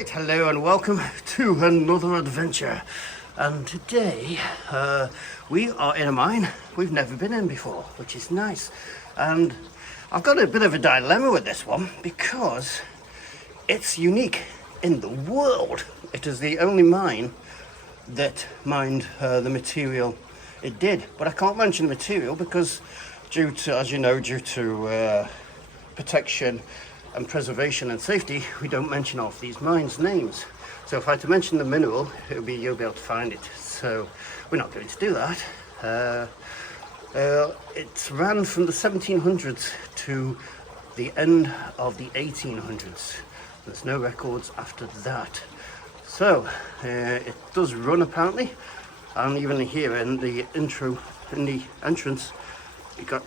Right, hello and welcome to another adventure. And today we are in a mine we've never been in before, which is nice. And I've got a bit of a dilemma with this one because it's unique in the world. It is the only mine that mined the material it did. But I can't mention the material because due to, as you know, due to protection and preservation and safety, we don't mention off these mines' names. So if I had to mention the mineral, you'll be able to find it. So we're not going to do that. It ran from the 1700s to the end of the 1800s. There's no records after that. So it does run apparently, and even here in the intro, in the entrance, you got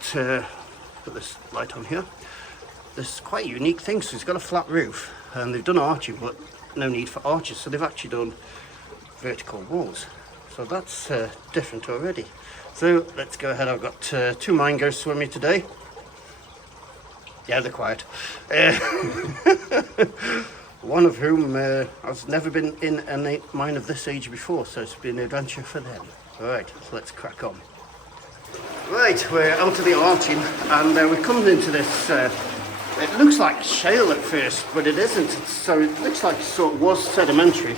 put this light on here. This quite unique thing. So it's got a flat roof, and they've done arching, but no need for arches. So they've actually done vertical walls. So that's different already. So let's go ahead. I've got two mine ghosts with me today. Yeah, they're quiet. One of whom has never been in a mine of this age before, so it's been an adventure for them. All right, so let's crack on. Right, we're out of the arching, and we're coming into this. It looks like shale at first, but it isn't. So it looks like it sort of was sedimentary,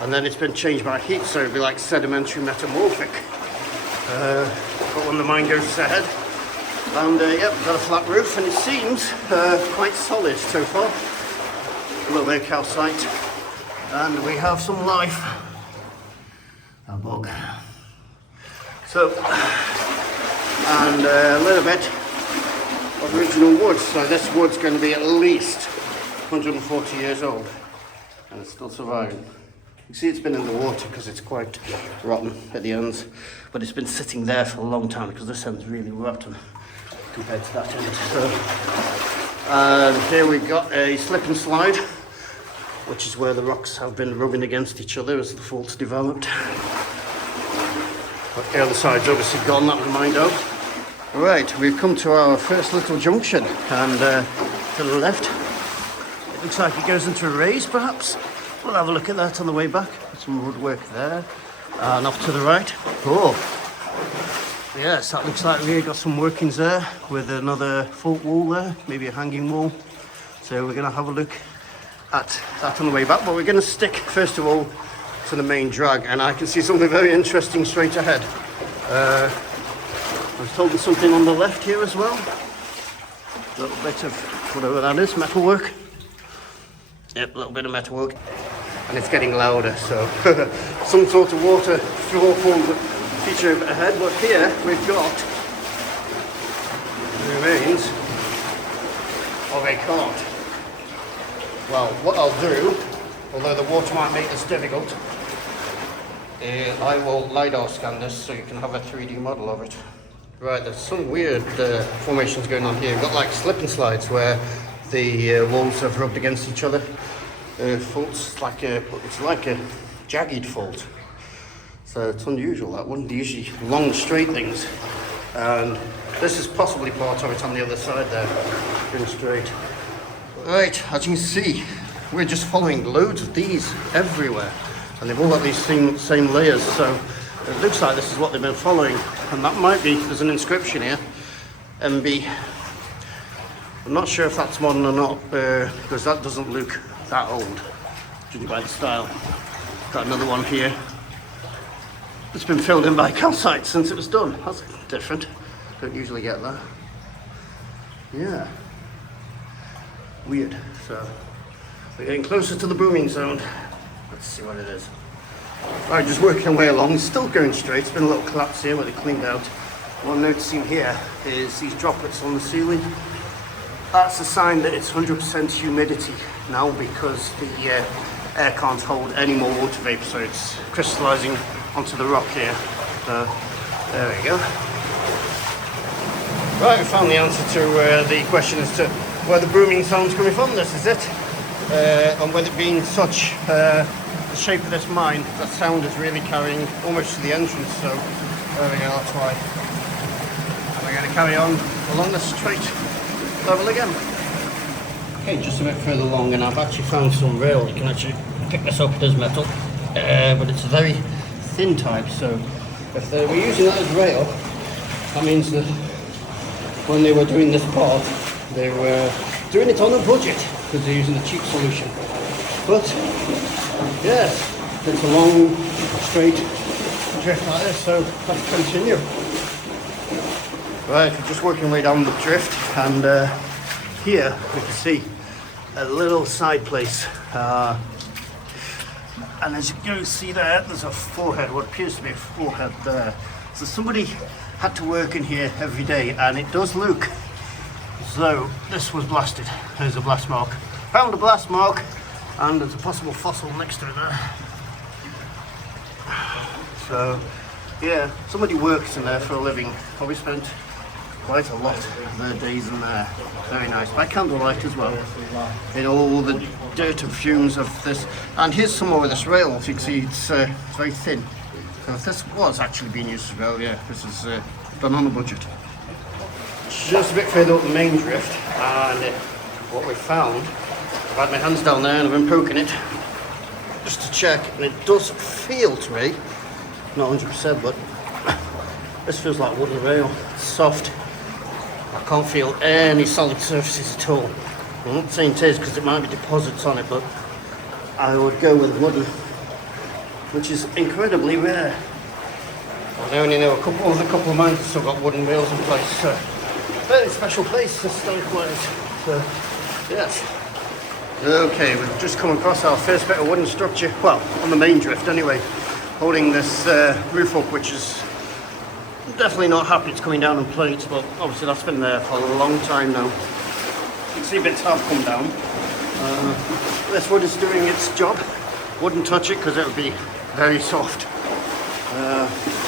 and then it's been changed by heat, so it'd be like sedimentary metamorphic. Got one of the mine ghosts ahead, and yep, got a flat roof, and it seems quite solid so far. A little bit of calcite, and we have some life. A bug. So, and a little bit of original wood. So this wood's going to be at least 140 years old, and it's still surviving. You see, it's been in the water because it's quite rotten at the ends, but it's been sitting there for a long time because this end's really rotten compared to that end. So, and here we've got a slip and slide, which is where the rocks have been rubbing against each other as the fault's developed. But the other side's obviously gone, that was mined out. Right, we've come to our first little junction, and to the left, it looks like it goes into a raise perhaps. We'll have a look at that on the way back. Some woodwork there, and off to the right. Oh, yes, that looks like we've got some workings there with another fault wall there, maybe a hanging wall. So we're going to have a look at that on the way back, but we're going to stick first of all to the main drag, and I can see something very interesting straight ahead. I was told there's something on the left here as well. A little bit of whatever that is, metalwork. Yep, a little bit of metalwork, and it's getting louder, so some sort of water fall feature ahead. But here we've got the remains of a cart. Well, what I'll do, although the water might make this difficult, I will LiDAR scan this so you can have a 3D model of it. Right, there's some weird formations going on here. You've got like slip and slides where the walls have rubbed against each other. Faults, it's like a jagged fault. So it's unusual. That wouldn't be usually long straight things. And this is possibly part of it on the other side there, going straight. Right, as you can see, we're just following loads of these everywhere, and they've all got these same layers, so it looks like this is what they've been following, and that might be, there's an inscription here, MB. I'm not sure if that's modern or not, because that doesn't look that old, judging by the style. Got another one here. It's been filled in by calcite since it was done. That's different. Don't usually get that. Yeah. Weird. So we're getting closer to the booming zone. Let's see what it is. Right, just working our way along. It's still going straight. It's been a little collapse here where they cleaned out. What I'm noticing here is these droplets on the ceiling. That's a sign that it's 100% humidity now because the air can't hold any more water vapor, so it's crystallizing onto the rock here. So there we go. Right, we found the answer to the question as to where the booming sound's coming from. This is it. And with it being such the shape of this mine, that sound is really carrying almost to the entrance. So there we go. That's why. And we're going to carry on along the straight level again. Okay, just a bit further along, and I've actually found some rail. You can actually pick this up. It is metal, but it's a very thin type. So if they were using that as rail, that means that when they were doing this part, they were doing it on a budget because they're using the cheap solution. But yes, it's a long, straight drift like this. So let's continue. Right, we're just working way down the drift, and here we can see a little side place, and as you can see there's a forehead, what appears to be a forehead there. So somebody had to work in here every day, and it does look as though this was blasted. There's a blast mark. Found a blast mark, and there's a possible fossil next to it there. So yeah, somebody works in there for a living. Probably spent quite a lot of their days in there. Very nice. By candlelight as well. In all the dirt and fumes of this. And here's some more of this rail. As you can see, it's very thin. So if this was actually being used as rail, yeah, this is done on a budget. Just a bit further up the main drift, and what we found, I've had my hands down there and I've been poking it just to check, and it does feel to me, not 100%, but this feels like wooden rail. It's soft. I can't feel any solid surfaces at all. I'm not saying it is because it might be deposits on it, but I would go with wooden, which is incredibly rare. I only know a couple of mines have still got wooden rails in place. So very special place, historic wise. So yes. Okay, we've just come across our first bit of wooden structure. Well, on the main drift anyway, holding this roof up, which is definitely not happy it's coming down in plates, but obviously that's been there for a long time now. You can see bits have come down. This wood is doing its job. Wouldn't touch it because it would be very soft.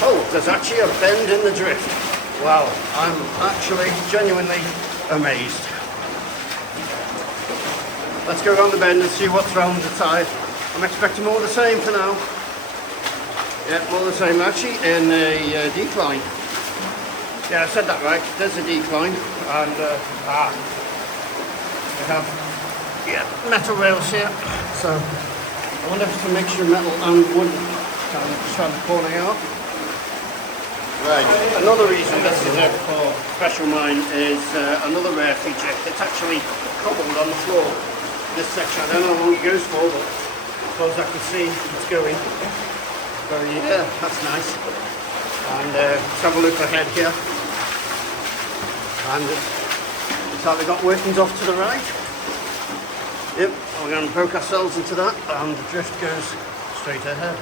Oh, there's actually a bend in the drift. Wow, I'm actually genuinely amazed. Let's go around the bend and see what's round the side. I'm expecting more of the same for now. Yeah, more of the same. Actually in a decline. Yeah, I said that right. There's a decline, and we have metal rails here. So I wonder if it's a mixture of metal and wood. Just trying to corner out. Right. Another reason this is a special mine is another rare feature. It's actually cobbled on the floor. This section. I don't know how long it goes for, but as far as I can see, it's going. So yeah, that's nice. And let's have a look ahead here. And looks like we've got workings off to the right. Yep, we're going to poke ourselves into that, and the drift goes straight ahead.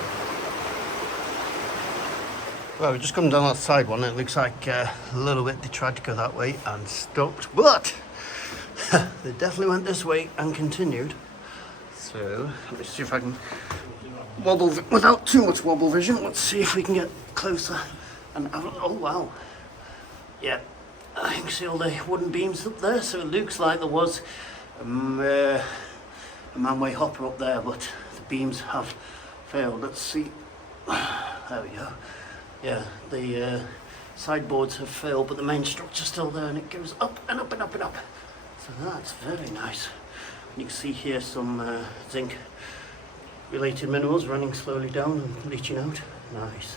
Well, we've just come down that side one. It looks like a little bit they tried to go that way and stopped, but they definitely went this way and continued. So let me see if I can wobble without too much wobble vision. Let's see if we can get closer. And oh wow, yeah, I can see all the wooden beams up there. So it looks like there was a manway hopper up there, but the beams have failed. Let's see. There we go. Yeah, the sideboards have failed, but the main structure's still there, and it goes up and up and up and up. So that's very nice. You can see here some zinc related minerals running slowly down and leaching out. Nice.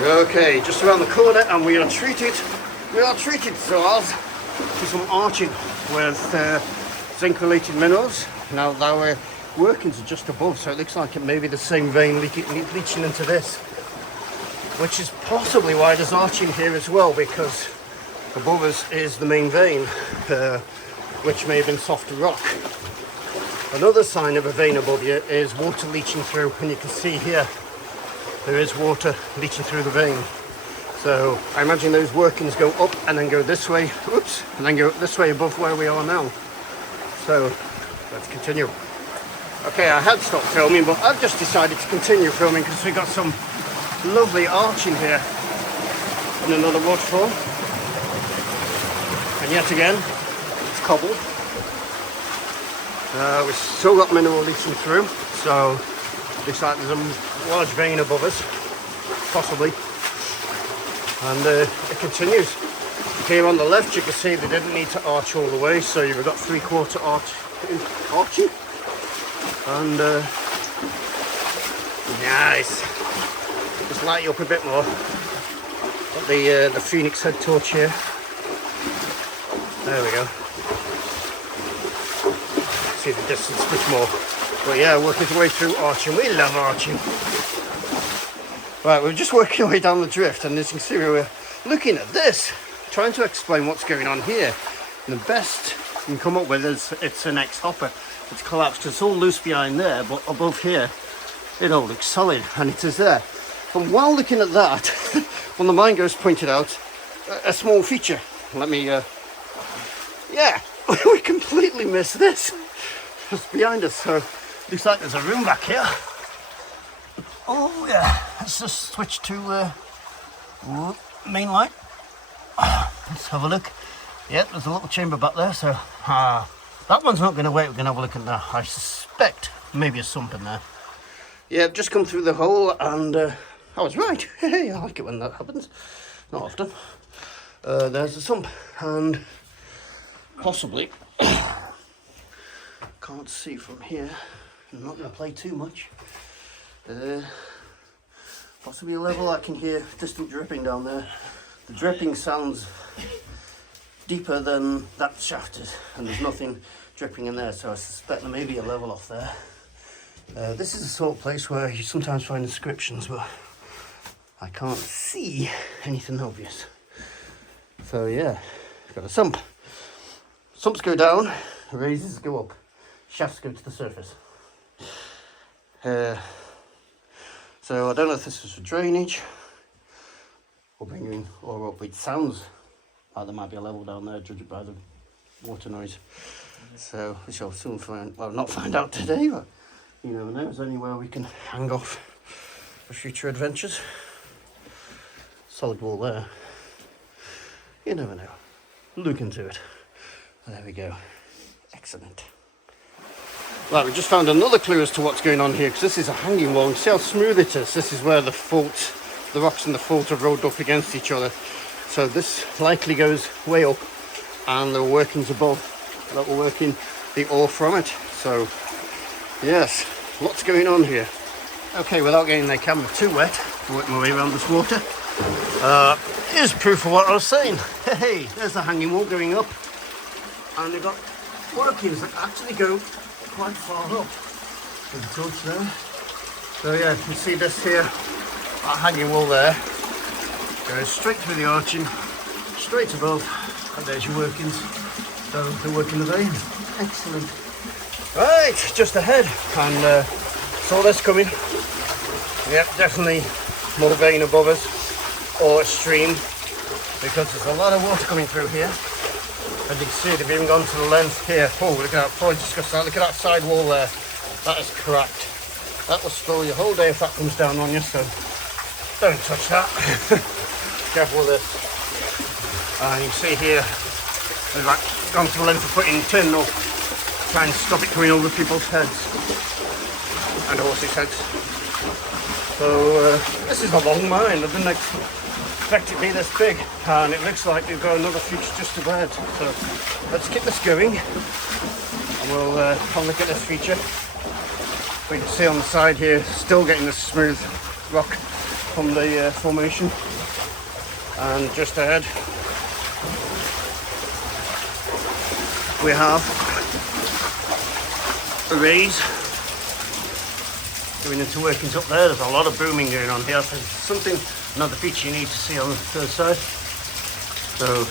Okay, just around the corner, and we are treated Zars to some arching with zinc related minerals. Now our workings are just above, so it looks like it may be the same vein leaching into this, which is possibly why there's arching here as well, because above us is the main vein, which may have been softer rock. Another sign of a vein above you is water leaching through, and you can see here there is water leaching through the vein. So I imagine those workings go up and then go this way, oops, and then go this way above where we are now. So let's continue. Okay, I had stopped filming, but I've just decided to continue filming because we got some lovely arching here in another waterfall. And yet again, it's cobbled. We've still got mineral leaching through, so it looks like there's a large vein above us, possibly. And it continues. Here on the left, you can see they didn't need to arch all the way, so you've got 3/4 arching, and nice. Just light you up a bit more. Got the Phoenix head torch here. There we go. See the distance much more. But yeah, working our way through arching. We love arching. Right, we're just working our way down the drift, and as you can see, we're looking at this, trying to explain what's going on here. And the best you can come up with is it's an ex-hopper. It's collapsed. It's all loose behind there, but above here, it all looks solid, and it is there. And while looking at that, one of the mine guys pointed out a small feature. Let me, yeah, we completely missed this. It's behind us, so looks like there's a room back here. Oh yeah, let's just switch to main light. Let's have a look. Yep, there's a little chamber back there, so that one's not going to wait. We're going to have a look at that. I suspect maybe a sump in there. Yeah, I've just come through the hole, and I was right. Hey, I like it when that happens. Not often. There's a sump, and possibly can't see from here. I'm not going to play too much. Possibly a level. I can hear distant dripping down there. The dripping sounds deeper than that shaft is, and there's nothing dripping in there, so I suspect there may be a level off there. This is the sort of place where you sometimes find inscriptions, but I can't see anything obvious. So yeah, got a sump. Sumps go down, raises go up, shafts go to the surface. So I don't know if this is for drainage or bringing or up. It sounds like there might be a level down there, judging by the water noise. So we shall soon find, well, not find out today, but you never know. Is there anywhere we can hang off for future adventures? Solid wall there. You never know. Look into it. There we go. Excellent. Right, we just found another clue as to what's going on here, because this is a hanging wall. You see how smooth it is? This is where the fault, the rocks and the fault have rolled up against each other. So this likely goes way up, and there are workings above that will work in the ore from it. So yes, lots going on here. Okay, without getting the camera too wet, work my way around this water. Here's proof of what I was saying. Hey, there's the hanging wall going up, and they've got workings that actually go quite far up with the torch there. So yeah, you can see this here, that hanging wall there, goes straight through the arching, straight above, and there's your workings. So they're working the vein. Excellent. Right, just ahead, and saw this coming. Yep, definitely more vein above us, or a stream, because there's a lot of water coming through here. As you can see, they've even gone to the length here. Oh, look at that, before I discuss that, look at that side wall there. That is cracked. That will spoil your whole day if that comes down on you, so don't touch that. Careful with this. And you can see here, they've gone to the length of putting tin up, trying to stop it coming over people's heads and horses' heads. So this is a long mine. I didn't expect it to be this big, and it looks like we've got another future just ahead. So let's keep this going, and we'll have a look at this feature. We can see on the side here, still getting the smooth rock from the formation, and just ahead we have a raise going into workings up there. There's a lot of booming going on here. So something, another feature you need to see on the third side. So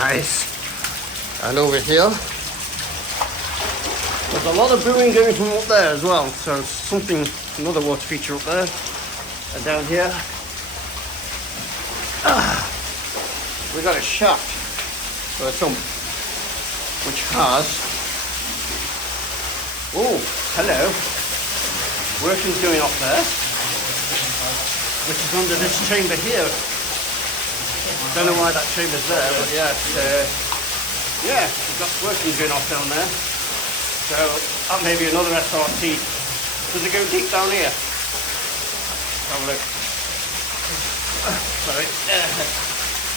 nice. And over here, there's a lot of booming going from up there as well. So something, another water feature up there. And down here, we've got a shaft for a sump, which has, oh, hello, workings going off there, which is under this chamber here. Don't know why that chamber's there, but yeah, yeah, we've got workings going off down there. So that may be another SRT. Does it go deep down here? Have a look. Sorry.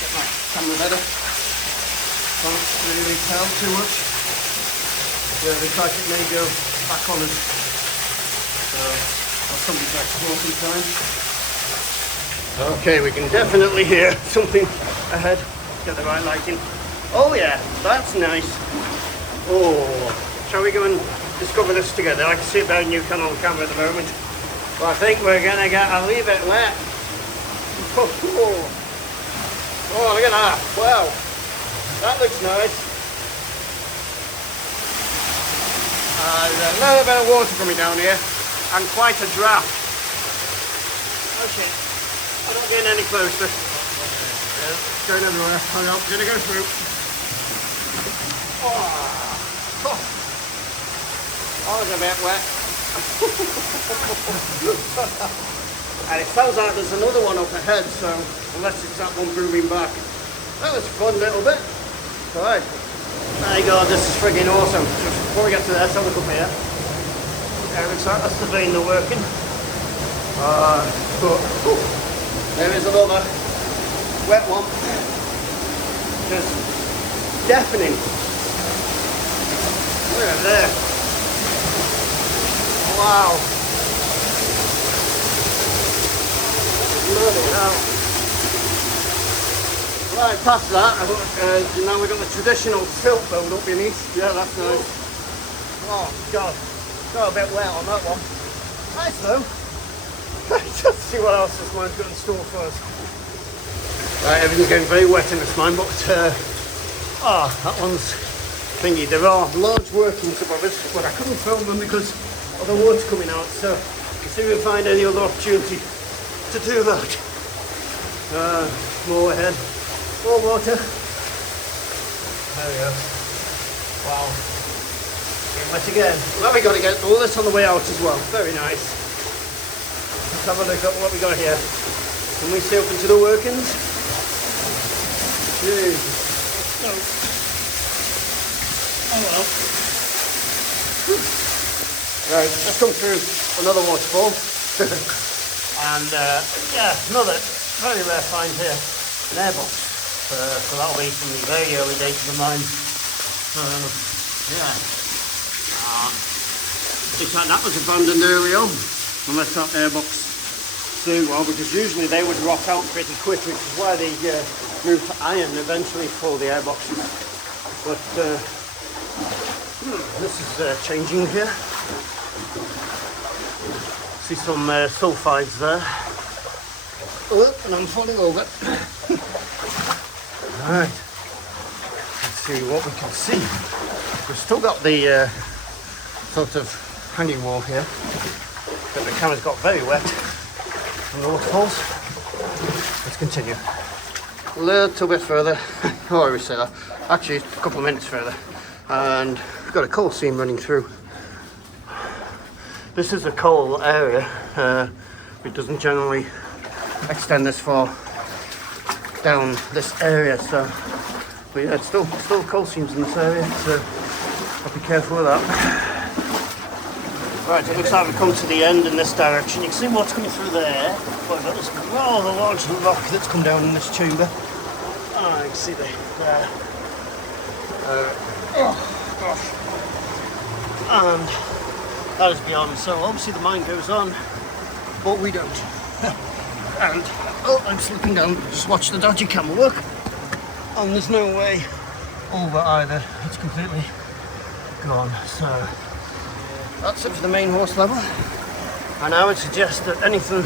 Get my camera better. Can't really tell too much. Yeah, looks like it may go back on us. So I'll come back more sometimes. Okay, we can definitely hear something ahead. Get the right lighting. Oh yeah, that's nice. Oh, shall we go and discover this together? I can see it better than you can on camera at the moment. But I think we're gonna get a wee bit wet. Oh, look at that. Wow. That looks nice. There's a little bit of water coming down here and quite a draft. Oh shit. I'm not getting any closer. Yeah, it's going everywhere. Hurry up, gonna go through. Oh, that was a bit wet. And it sounds like there's another one up ahead, so unless it's that one moving back. That was a fun little bit. Alright. My god, this is frigging awesome. Just before we get to there, let's have a look up here. There it's at, that's the vein they're working. But there is another wet one. Just deafening. Look at there. Wow. Bloody hell. Right, past that, now we've got the traditional silt build up beneath. Yeah, that's nice. Oh, God. Got a bit wet on that one. Nice though. Let's see what else this mine's got in store for us. Right, everything's getting very wet in this mine, but that one's thingy. There are large workings above us, but I couldn't film them because of the water coming out, so we'll see if we can find any other opportunity to do that. More ahead. More water. There we go. Wow. Getting wet again. Now we got to get all this on the way out as well. Very nice. Let's have a look at what we got here. Can we see up into the workings? Jeez. No. Oh well. Right, let's come through another waterfall. And yeah, another very rare find here. An airbox. So that'll be from the very early days of the mine. Yeah. Looks like that was abandoned early on. Unless that airbox do well, because usually they would rot out pretty quick, which is why they moved to iron eventually for the airboxes. But this is changing here. See some sulfides there. Oh, and I'm falling over. Right, let's see what we can see. We've still got the sort of hanging wall here, but the camera's got very wet from the waterfalls. Let's continue. A little bit further. Oh, I always say that. Actually, a couple of minutes further. And we've got a coal seam running through. This is a coal area. It doesn't generally extend this far down this area, so but yeah, it's still coal seams in this area, so I'll be careful with that. Right, it looks like we've come to the end in this direction. You can see what's coming through there. Oh, the large rock that's come down in this chamber. Oh, you can see the oh gosh, and that is beyond. So obviously the mine goes on, but we don't. And oh, I'm slipping down. Just watch the dodgy camera work. And there's no way over either. It's completely gone. So that's it for the main horse level. And I would suggest that anything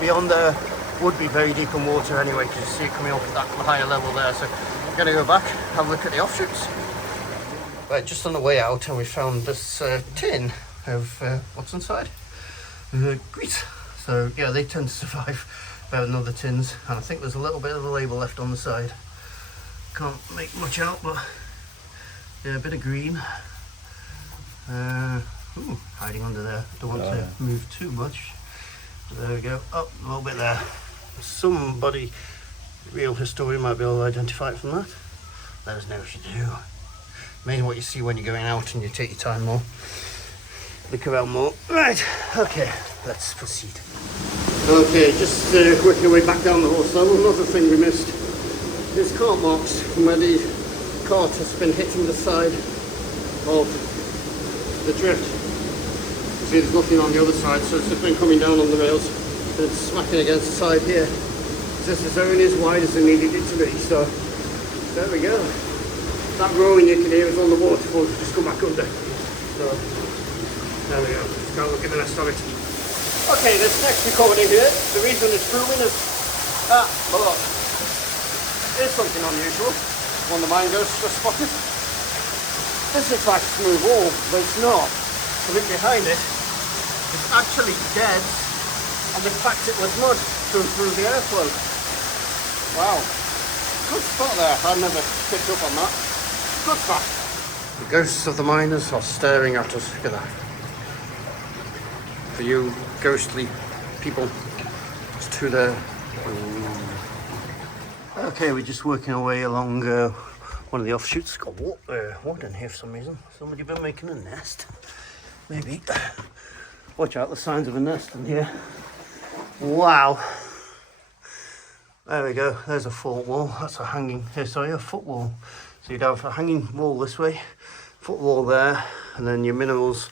beyond there would be very deep in water anyway, because you see it coming up at that higher level there. So I'm going to go back, have a look at the offshoots. Right, just on the way out, and we found this tin of what's inside? Grease. So yeah, they tend to survive better than other tins, and I think there's a little bit of the label left on the side. Can't make much out, but yeah, a bit of green. Ooh, hiding under there. Don't want to move too much. There we go. Oh, a little bit there. Somebody, real historian, might be able to identify it from that. Let us know if you do. Amazing what you see when you're going out and you take your time more. Look around more. Right, okay, let's proceed. Okay, just working our way back down the horse level. Another thing we missed There's cart marks from where the cart has been hitting the side of the drift. You see there's nothing on the other side, so it's just been coming down on the rails and it's smacking against the side here. This is only as wide as they needed it to be, so there we go. That roaring you can hear is on the waterfall, just come back under. So there we go, just go look at the rest of it. Okay, this next recording here, the reason it's booming is that, look, it's something unusual when the mine goes to spot it. This looks like a smooth wall, but it's not. The bit behind it is actually dead, and they packed it with mud to improve the airflow. Wow, good spot there. I never picked up on that. Good spot. The ghosts of the miners are staring at us. Look at that. For you ghostly people, it's to there. Okay, we're just working our way along one of the offshoots. It's got water in here for some reason. Somebody been making a nest. Maybe. Watch out, the signs of a nest in here. Wow. There we go. There's a fault wall. That's a hanging, a foot wall. So you'd have a hanging wall this way, foot wall there, and then your minerals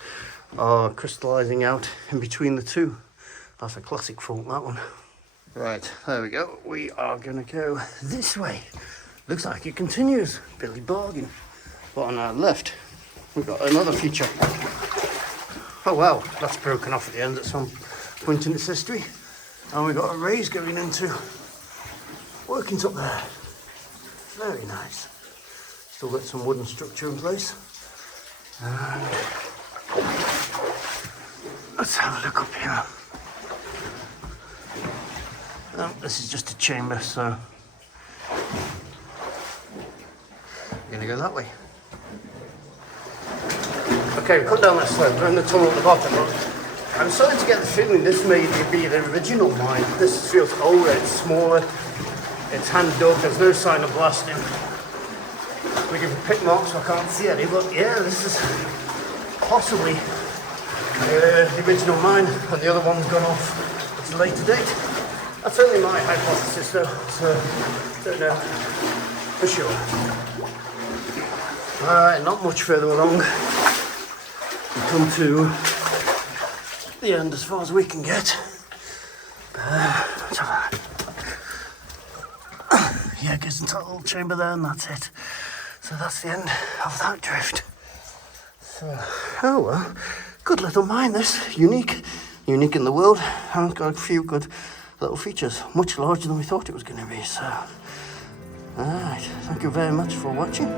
are crystallizing out in between the two. That's a classic fault, that one. Right, there we go. We are going to go this way. Looks like it continues. Billy Bargain. But on our left, we've got another feature. Oh wow, that's broken off at the end at some point in its history. And we've got a raise going into workings up there. Very nice. Still got some wooden structure in place. Let's have a look up here. Oh, this is just a chamber, so we're going to go that way. Okay, we cut down that slope, we're in the tunnel at the bottom. I'm starting to get the feeling this may be the original mine. This feels older, it's smaller, it's hand dug, there's no sign of blasting. We give pick marks, so I can't see any, but yeah, this is possibly the original mine, and the other one's gone off at a later date. That's only my hypothesis though, so don't know for sure. Alright, not much further along. We've come to the end as far as we can get. Yeah, goes into that little chamber there and that's it. So that's the end of that drift. So, oh well, good little mine this, unique in the world, and got a few good little features, much larger than we thought it was going to be. So, alright, thank you very much for watching.